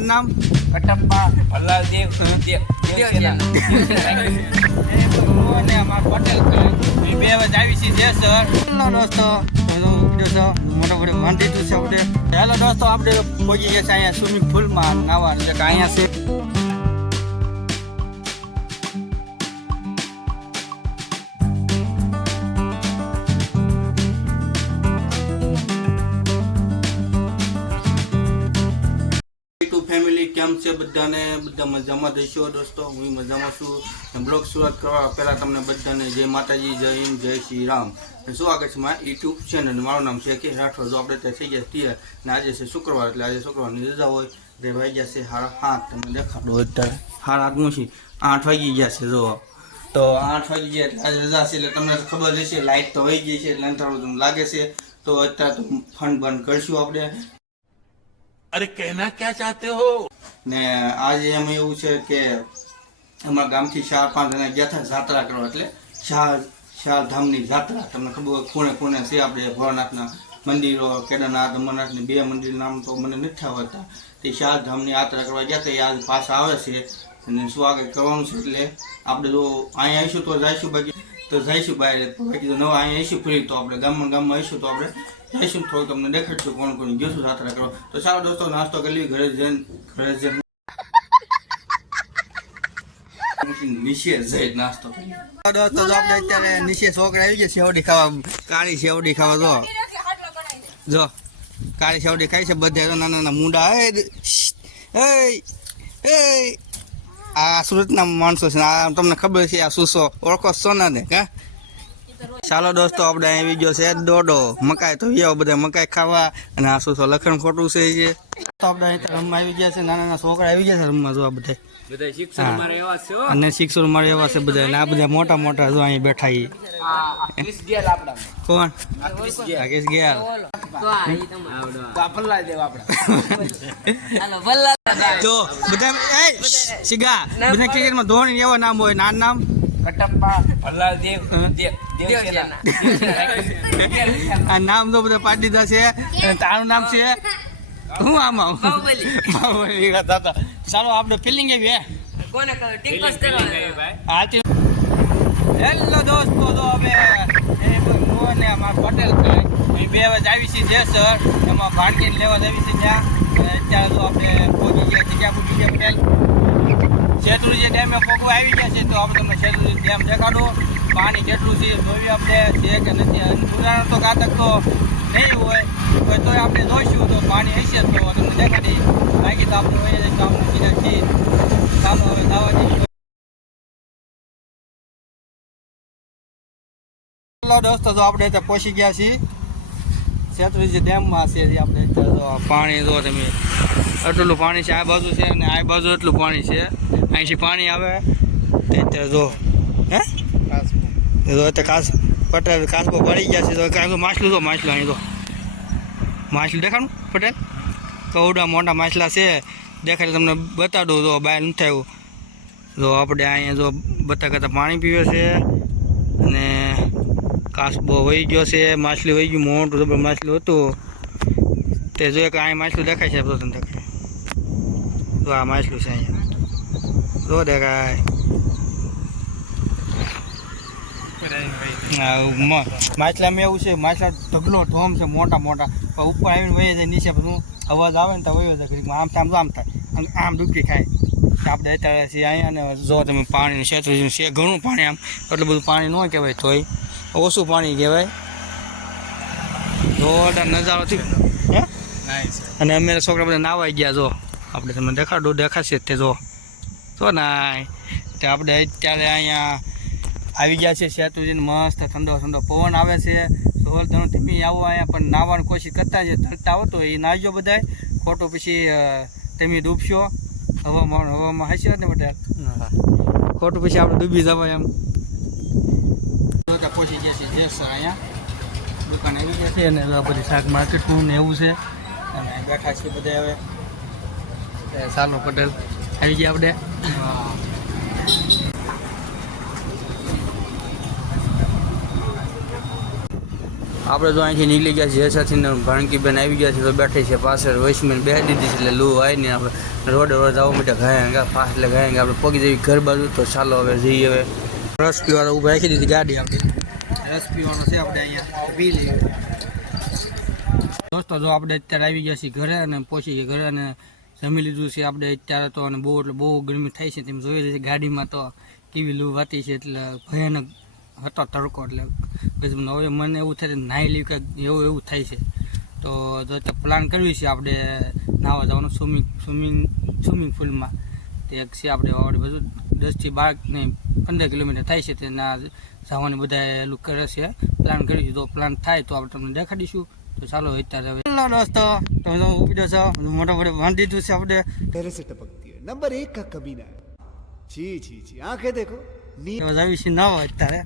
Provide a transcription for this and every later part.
નામ કટપ્પા, ભલ્લાલદેવ હમ. દેવ દેવસેના એ ભગવાન ને અમાર પટેલ કરે એ બે હવે આવી છે, જે સર હેલો દોસ્તો. આપણે પહોંચી ગયા છે અહીંયા સ્વિમિંગ પુલમાં નાવા. અહીંયા છે. કેમ છે બધાને? બધા મજામાં રહીશો દોસ્તો? હું મજામાં છું. બ્લોગ શરૂઆત કરવા પહેલાં તમને બધાને જય માતાજી, જય હિન્દ, જય શ્રી રામ. શું આગળ છે મારા યુટ્યુબ ચેનલ? મારું નામ છે કે રાઠોડ જો આપણે ત્યાં થઈ ગયા છીએ ને આજે છે શુક્રવાર, એટલે આજે શુક્રવારની રજા હોય એટલે વાગી ગયા છે હારા હા તમે દેખાડો અત્યારે. હારા હાથનું છે. આઠ વાગી ગયા છે જો તો આઠ વાગી ગયા એટલે આજે રજા છે, એટલે તમને ખબર રહેશે લાઇટ તો વહી ગઈ છે, એટલે અંતરાળું લાગે છે. તો અત્યારે તો ફંડ બંધ કરશું આપણે. અરે કહેના ક્યાં ચાહતે હો? ને આજે એમ એવું છે કે અમારા ગામથી ચાર પાંચ જણા ગયા હતા જાત્રા કરવા. એટલે ચાર ચાર ધામની જાત્રા, તમને ખબર હોય ખૂણે ખૂણે છે આપણે ભોળાનાથના મંદિરો, કેદારનાથ, અમરનાથની બે મંદિર નામ તો મને નથી આવડતા તે ચાર ધામની યાત્રા કરવા ગયા હતા આજ પાછા આવે છે. અને સ્વાગત કરવાનું છે એટલે આપણે જો અહીંયા આવીશું તો જઈશું બાકી. તો જઈશું બહાર. તો નવા અહીંયા આવીશું ફ્રી તો આપણે ગામમાં ગામમાં આવીશું તો આપણે જઈશું થોડું તમને દેખાડશું કોણ કોણ ગયું છું યાત્રા કરો તો ચાલો દોસ્તો, નાસ્તો કરી લઈએ, ઘરે જઈને ઘરે જઈને. નીચે જઈ નાસ્તો દોસ્તો આપણે અત્યારે નીચે છોકરા આવી ગયા સેવડી ખાવા. કાળી સેવડી ખાવા, જો. જો. કાળી સેવડી ખાઈ છે બધા નાના નાના મુંડા. એ એ. આ સુરતના માણસો છે આ તમને ખબર છે આ સુસો ઓળખો સોના ને કા ચાલો દોસ્તો, આપણે અહીં આવી છે દોડો, મકાઈ તો વ્યાવ બધા મકાઈ ખાવા, અને આ સુસો લખણ ખોટું છે તો આપણે રમવા આવી ગયા છે નાના નાના છોકરા આવી ગયા છે રમવા જોવા બધા. મારે એવા છે અને શિક્ષણ મારે એવા છે બધા આ બધા મોટા મોટા જો અહીં બેઠા કોણ? ગેલ. રાકેશ. તો બધા ક્રિકેટમાં ધોની એવા નામ હોય નાનું નામ. આ નામ તો બધા પાટીદા છે તારું નામ છે? હું આમાં બાહુબલી. હતા ચાલો આપણે ફિલિંગ એવી હે? હાથી હેલો દોસ્તો તો અમે એ મોહન ને અમારા પટેલ છે એ બે વાજ આવી છે જે સર એમાં ભાણકીને લેવા જ આવી છે ત્યાં. અત્યારે તો આપણે પહોંચી ગયા જગ્યા પૂછી પહોંચી ગયા પટેલ શેત્રુંજી ડેમે પગવા આવી ગયા છે તો આપણે તમને શેત્રુંજી ડેમ દેખાડો. પાણી કેટલું છે જોયું આપણે. છે કે નથી, અને તો ઘાતક તો નહીં હોય તો આપણે જોઈશું તો પાણી હશે તો. તમને દેખાડી બાકી તો આપણે હોય તો આપણે છીએ કામ હવે થવા દોસ્તો, તો આપણે ત્યાં પહોંચી ગયા છીએ. શેત્રુંજી ડેમમાં છે આપણે પાણી જો તમે એટલું પાણી છે, આ બાજુ છે અને આ બાજુ એટલું પાણી છે. અહીંથી પાણી આવે. તે અત્યારે જો, હે? એ તો કાસ પટેલ કાસબો પડી ગયા છે. તો કાંઈ માછલું તો માછલું અહીં તો. માછલું દેખાડું પટેલ? કવડા મોટા માછલા છે. દેખાડે તમને બતાડું તો બહાર નથી આવ્યું. તો આપણે અહીંયા જો બતા કરતા પાણી પીવે છે અને કાસબો વહી ગયો છે. માછલી વહી ગયું, મોટું જબર માછલું હતું. તે જોઈએ કે અહીંયા માછલું દેખાય છે તો તમને દેખાય. જો આ માછલું છે અહીંયા. જો દેખાય આ મ- માછલામાં એવું છે, માછલા ઢગલો ઢોમ છે, મોટા મોટા. પણ ઉપર આવીને વહી જાય નીચે બધું અવાજ આવે ને તો વહી જાય આમ આમ આમ થાય. આમ આમ ડૂબકી ખાય આપણે અત્યારે છીએ અહીંયા અને જો તમે પાણીનું ક્ષેત્ર છે ઘણું પાણી આમ. એટલું બધું પાણી ન કહેવાય, તોય. ઓછું પાણી કહેવાય. જોરદાર નજારો થયો અને અમે છોકરા બધા નાવાઈ ગયા, જો. આપણે તમને દેખાડો, દેખાશે તે, જો. તો ના આપણે અત્યારે અહીંયા આવી ગયા છે. સેતુજીને મસ્ત ઠંડો ઠંડો પવન આવે છે. સોલ ધણો ધીમી આવો અહીંયા પણ નાહવાની કોશિશ કરતા છે તરતા આવતો એ એ નાહજો બધાય. ખોટું પછી તમે ડૂબશો. હવામાં હવામાં હશે ને બધા? ખોટું પછી આપણે ડૂબી જવાય એમ. પહોંચી ગયા છે જે સર અહીંયા. દુકાન આવી ગયા છે અને બધી શાક માર્કેટનું ને એવું છે. અને બેઠા છે બધા હવે. સાલો પટેલ. આવી ગયા આપણે. આપણે તો અહીંથી નીકળી ગયા છીએ સાથે ભાણકીબેન આવી ગયા છે તો બેઠી છે પાછળ. વૈશ્વમેન બે દીધી છે એટલે લૂ આવી ને આપણે રોડ રોડ જવા માટે ઘાયા ફાસ્ટ એટલે ઘાયા આપણે પગી જઈએ ઘર બાજુ તો ચાલો હવે જઈએ હવે. રસ પીવાનો ઊભા રાખી દીધી ગાડી આપણે. રસ પીવાનો છે આપણે અહીંયા પી લઈએ દોસ્તો, જો આપણે અત્યારે આવી ગયા છીએ ઘરે અને પહોંચી ગયા ઘરે અને જમી લીધું છે આપણે અત્યારે તો અને બહુ એટલે બહુ ગરમી થાય છે તેમ જોઈ રહી છે ગાડીમાં તો કેવી લૂ વાતી છે એટલે ભયાનક હતો તડકો એટલે ગજબનો. હવે મને એવું થાય નાહી લીધું કે એવું એવું થાય છે. તો પ્લાન કરવી છે આપણે નાહવા જવાનું સ્વિમિંગ સ્વિમિંગ સ્વિમિંગ પુલમાં તે એક છે આપણે બધું દસથી બાર ને પંદર કિલોમીટર થાય છે તેના જવાની બધા એલું કરે છે. પ્લાન કરીશું. તો પ્લાન થાય તો આપણે તમને દેખાડીશું. તો ચાલો અત્યારે હેલો દોસ્તો તમે ઊભી છો. મોટા મોટા બાંધી દીધું છે આપણે. ટેરેસે ટપકતી નંબર એક કા કબીના. જી જી જી. આંખે દેખો. આવી છે નાવા અત્યારે.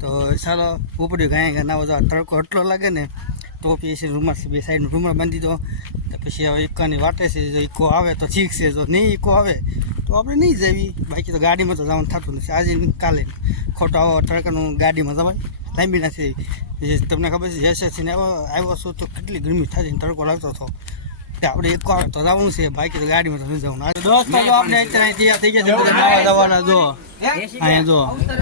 તો ચાલો, ઉપડ્યું ગાય ગાય, ના બધા તડકો એટલો લાગે ને, તો પછી રૂમાલ બે સાઈડ રૂમાલ બાંધી દો. તો પછી હવે ઇક્કાની વાટે છે, જો ઇકો આવે તો ઠીક છે, જો નહીં ઇકો આવે તો આપણે નહીં જવી. બાકી તો ગાડીમાં તો જવાનું થતું નથી. આજે કાલે ખોટો આવો તડકાનું ગાડીમાં જવાય. લાંબી નથી તમને ખબર છે જેસે ને આવ્યો આવ્યો છું તો કેટલી ગરમી થાય ને, તડકો લાગતો હતો. આપણે એક વાર તો જવાનું છે બાકી તો ગાડીમાં તમે જવું દોસ્તો જો આપણે અત્યારે તૈયાર થઈ ગયા છે નાવા જવાના જો અહીંયા જો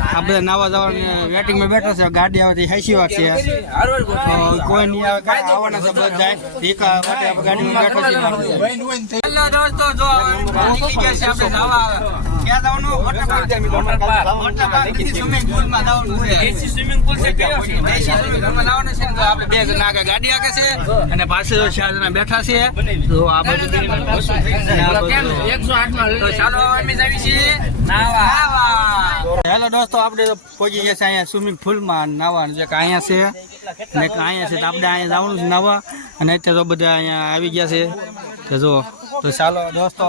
આ બધા નાવા જવાનું વેટિંગમાં બેઠા છે ગાડી આવે તે હેસી વાગ છે કોઈ નહીં આવે કાંઈ આવવાના છે બધા એક આ આપણે ગાડીમાં બેઠા છે દોસ્તો જો નીકળી ગયા છે આપણે નાવા છે. છે છે? છે ગાડી આગળ છે અને જણા બેઠા છે. તો આ બાજુ બે જણા બેઠા છે. અને આ બાજુ એકસો આઠમાં તો ચાલો અમે જઈએ છીએ. હેલો દોસ્તો આપણે પહોંચી ગયા છે અહીંયા સ્વિમિંગ પુલમાં. નાવાનું કે અહીંયા છે. ને અહીંયા છે તો આપણે અહીંયા જવાનું છે નાવા. અને અત્યારે તો બધા અહીંયા આવી ગયા છે. તો જો તો ચાલો દોસ્તો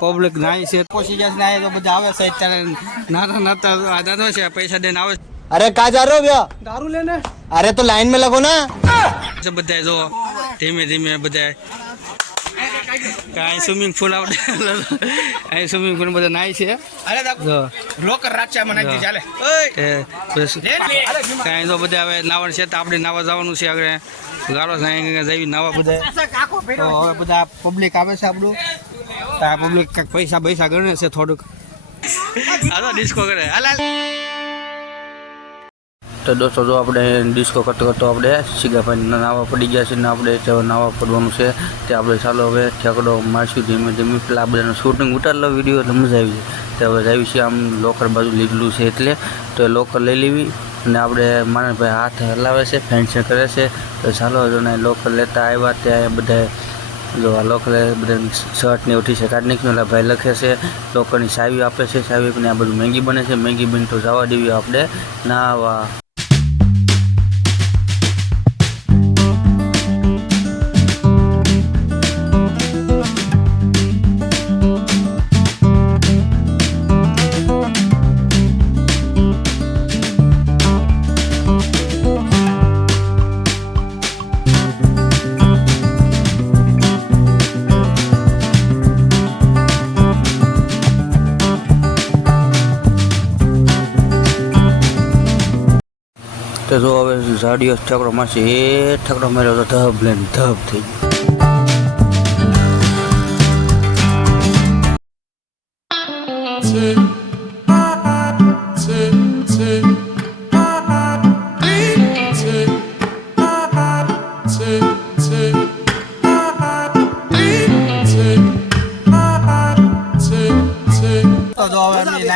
પબ્લિક નાય છે પોસી જશે નાય તો બધા આવે છે નાતા નાતા આધાનો છે પૈસા દેને આવે અરે કા જા રહ્યો દારૂ લેને? અરે તો લાઈન મે લગો ના. બધા જો ધીમે ધીમે બધા કાંઈ સ્વિમિંગ પુલ આવડે. અહીં સ્વિમિંગ પુલ બધા નાય છે. લોકર રાખશે મને ચાલે કાંઈ તો બધા હવે નાવાનું છે તો આપણે નાવા જવાનું છે આગળ. ગાળો સાંઈ જઈ નાવા બધા. હવે બધા પબ્લિક આવે છે આપણું. તો આ પબ્લિક પૈસા પૈસા ગણે છે થોડુંક. હાલો ડિસ્કો કરે. હાલ. તો દોસ્તો જો આપણે ડિસ્કો કરતો કરતો આપણે સીગાભાઈ નાવા પડી ગયા છે ને આપણે નાવા પડવાનું છે. તે આપણે ચાલો હવે ઠેકડો મારશું, ધીમે ધીમે પેલા આ બધાનું શૂટિંગ ઉતારેલો વીડિયો એટલે મજા આવી જાય. તે હવે જાવી છે આમ લોકર બાજુ લીધેલું છે એટલે તો એ લોકર લઈ લેવી અને આપણે માણસભાઈ હાથ હલાવે છે ફેન્સર કરે છે. તો ચાલો જો ને લોકર લેતા આવ્યા ત્યાં બધા જો આ લોકર બધા શર્ટ ને ઉઠી છે કાઢી નાખ્યું ભાઈ લખે છે લોકરની સાવી આપે છે સાવી આપીને આ બધું મેગી બને છે. મેગી બને તો જવા દેવી આપણે. નાવા. જો હવે ઝાડીઓ ઠકડો મારશે, એ ઠકડો માર્યો તો ધબ લઈને ધબ થઈ ગયો. તો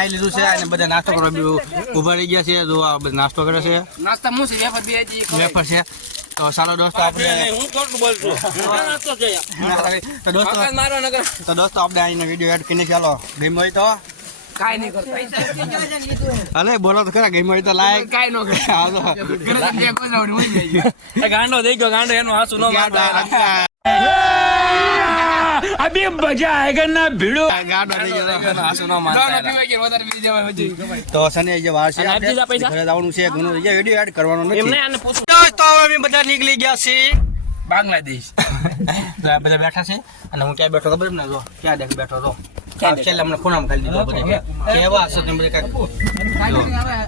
નાઈ લીધું છે અને બધા નાસ્તો કરવા ઊભા રહી ગયા છે. જો આ બધા નાસ્તો કરે છે. નાસ્તા હું છે? વેફર બે વેફર છે. તો સારો દોસ્તો આપણે હું ખોટું બોલશું? નાસ્તો છે. તો દોસ્તો મારો નગર. તો દોસ્તો આપણે આઈને વીડિયો એડ કરીને ચાલો ગેમ હોય તો? કાઈ નહીં કરતો. અલે બોલો તો ખરા ગેમ હોય તો લાયક કાઈ નો કરે હાલો. ગાંડો થઈ ગયો ગાંડો એનું હાસુ નો મારતો. અબે મજા આયગન ના ભીડો. ગાડો તો સને જે વાર છે ઘરે જવાનું છે ઘણો જે વિડિયો એડ કરવાનો નથી. એમને આને પૂછો. તો અમે બધા નીકળી ગયા છે બાંગ્લાદેશ. બધા બેઠા છે. અને હું ક્યાં બેઠો ખબર ને જો ક્યાં દેખ બેઠો તો છેલ્લે હમણાં ખૂણામાં ખાલી દીધો બધે. કેવા હશે તમે બધા કાંઈક? જો.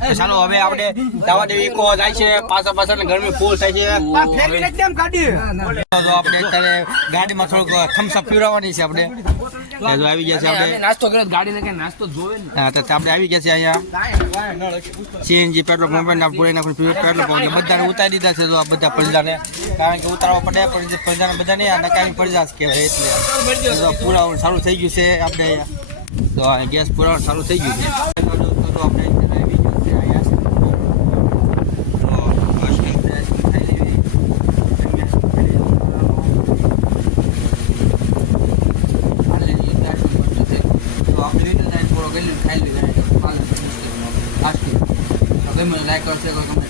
તો ચાલો હવે આપણે દવા દેવી કો જાય છે પાછા પાછા ને ગરમી ફૂલ થાય છે. આપણે અત્યારે ગાડીમાં થોડુંક થમ્સઅપ પીવડાવવાની છે આપણે. જો આવી ગયા છે આપણે નાસ્તો કર્યો ગાડીને નાસ્તો જોવે ને હા તો આપણે આવી ગયા છે અહીંયા. સીએનજી પેટ્રોલ પંપ ને પૂરી નાખું પેટ્રોલ પંપ. બધાને ઉતારી દીધા છે તો આ બધા પ્રજાને. કારણ કે ઉતારવા પડે પ્રજાને બધાને આ નકામી પ્રજા કહેવાય એટલે પૂરા સારું થઈ ગયું છે. આપણે તો આ ગેસ પુરાવાનું ચાલુ થઈ ગયું છે. તો આપણે આવી ગયું છે અહીંયા લાઈક કરશે